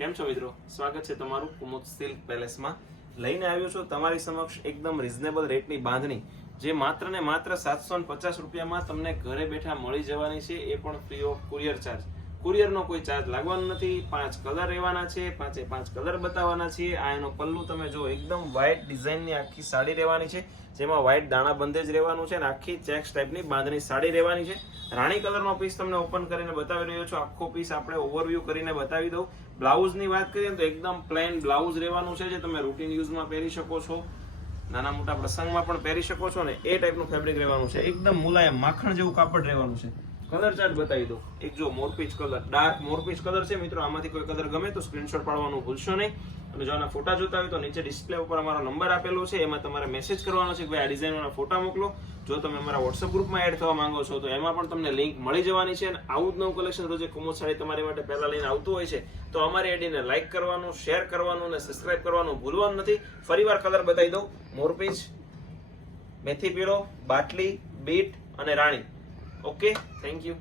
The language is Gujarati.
કેમ છો મિત્રો? સ્વાગત છે તમારું કુમુદ સિલ્ક પેલેસમાં. લઈને આવ્યો છું તમારી સમક્ષ એકદમ રીઝનેબલ રેટની બાંધણી, જે માત્ર ને માત્ર 750 રૂપિયામાં તમને ઘરે બેઠા મળી જવાની છે, એ પણ ફ્રી ઓફ કુરિયર ચાર્જ. કુરિયરનો કોઈ ચાર્જ લાગવાનો નથી. 5 કલર રહેવાના છે, 5 કલર બતાવવાના છે. આ એનો પલ્લુ તમે જો, એકદમ વ્હાઇટ ડિઝાઇનની આખી સાડી રહેવાની છે, જેમાં વ્હાઇટ દાણા બંધેજ રહેવાનું છે અને આખી ચેક્સ ટાઈપની બાંધણી સાડી રહેવાની છે. રાણી કલરનો પીસ તમને ઓપન કરીને બતાવી રહ્યો છું. આખો પીસ આપણે ઓવરવ્યૂ કરીને બતાવી દઉં. બ્લાઉઝની વાત કરીએ તો એકદમ પ્લેન બ્લાઉઝ રહેવાનું છે, જે તમે રૂટીન યુઝમાં પહેરી શકો છો, નાના મોટા પ્રસંગમાં પણ પહેરી શકો છો ને એ ટાઈપનું ફેબ્રિક રહેવાનું છે. એકદમ મુલાયમ માખણ જેવું કાપડ રહેવાનું છે. કલર ચાર્ટ બતાવી દો. એક જો મોરપીચ કલર, ડાર્ક મોરપીચ કલર છે મિત્રો. આમાંથી કોઈ કલર ગમે તો સ્ક્રીનશોટ પાડવાનું ભૂલશો નહીં. અને જો આના ફોટા જોતા હોય તો નીચે ડિસ્પ્લે ઉપર અમારો નંબર આપેલો છે, એમાં તમારે મેસેજ કરવાનો છે કે ભાઈ આ ડિઝાઇનના ફોટા મોકલો. જો તમે અમારા વોટ્સઅપ ગ્રુપમાં એડ થવા માંગો છો તો એમાં પણ તમને લિંક મળી જવાની છે. અને આવું જ નવું કલેક્શન રોજે કુમુદ સાડી તમારી માટે પહેલા લઈને આવતું હોય છે, તો અમારી આઈડીને લાઈક કરવાનું, શેર કરવાનું અને સબસ્ક્રાઇબ કરવાનું ભૂલવાનું નથી. ફરીવાર કલર બતાવી દઉં. મોરપીચ, મેથી પીળો, બાટલી, બીટ અને રાણી. Okay, thank you.